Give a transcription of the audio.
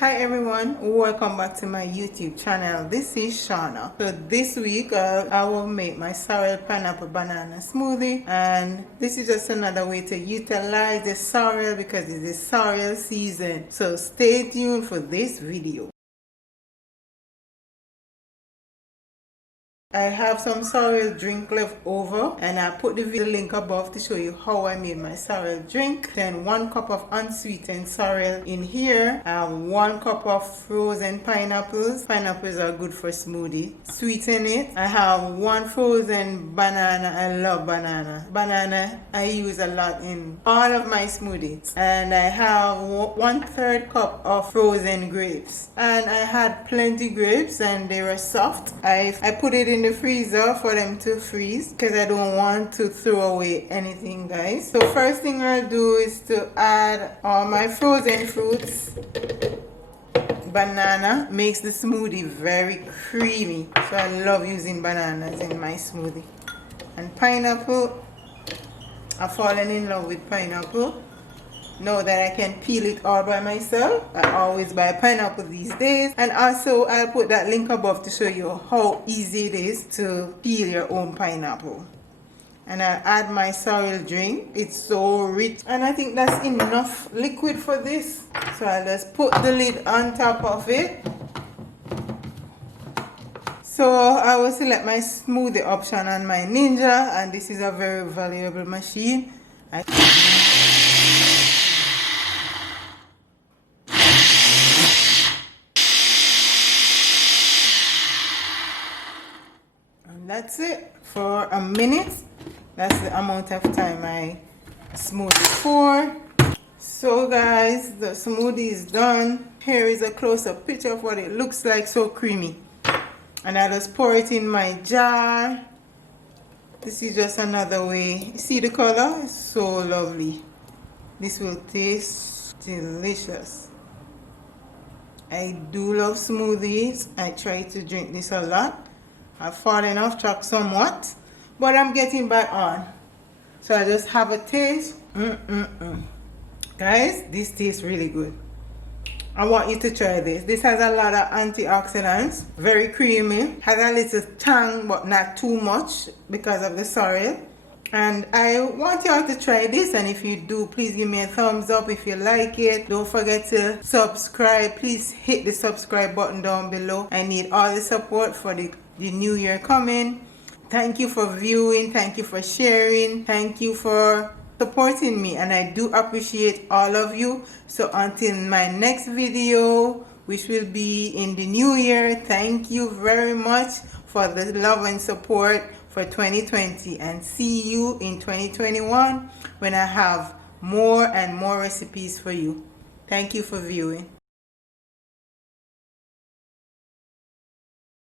Hi everyone, welcome back to my YouTube channel. This is Shawna. So this week I will make my sorrel pineapple banana smoothie, and this is just another way to utilize the sorrel because it's the sorrel season. So stay tuned for this video. I have some sorrel drink left over, and I put the video link above to show you how I made my sorrel drink. Then 1 cup of unsweetened sorrel in here. I have 1 cup of frozen pineapples. Pineapples are good for smoothie. Sweeten it. I have 1 frozen banana. I love banana. Banana I use a lot in all of my smoothies. And I have 1/3 cup of frozen grapes. And I had plenty grapes and they were soft. I put it in the freezer for them to freeze because I don't want to throw away anything, guys. So first thing I'll do is to add all my frozen fruits. Banana makes the smoothie very creamy, so I love using bananas in my smoothie. And pineapple, I've fallen in love with pineapple. Now that I can peel it all by myself, I always buy pineapple these days. And also I'll put that link above to show you how easy it is to peel your own pineapple. And I'll add my sorrel drink. It's so rich, and I think that's enough liquid for this. So I'll just put the lid on top of it. So I will select my smoothie option on my Ninja, and this is a very valuable machine. And that's it for a minute. That's the amount of time I smoothie for. So guys, the smoothie is done. Here is a close-up picture of what it looks like, so creamy. And I just pour it in my jar. This is just another way. See the color? It's so lovely. This will taste delicious. I do love smoothies. I try to drink this a lot. I've fallen off track somewhat, but I'm getting back on. So I just have a taste. Guys, this tastes really good. I want you to try this. This has a lot of antioxidants, very creamy, has a little tang but not too much because of the sorrel. And I want y'all to try this, and if you do, please give me a thumbs up if you like it. Don't forget to subscribe. Please hit the subscribe button down below. I need all the support for the new year coming. Thank you for viewing. Thank you for sharing. Thank you for supporting me, and I do appreciate all of you. So until my next video, which will be in the new year, thank you very much for the love and support for 2020, and see you in 2021 when I have more and more recipes for you. Thank you for viewing.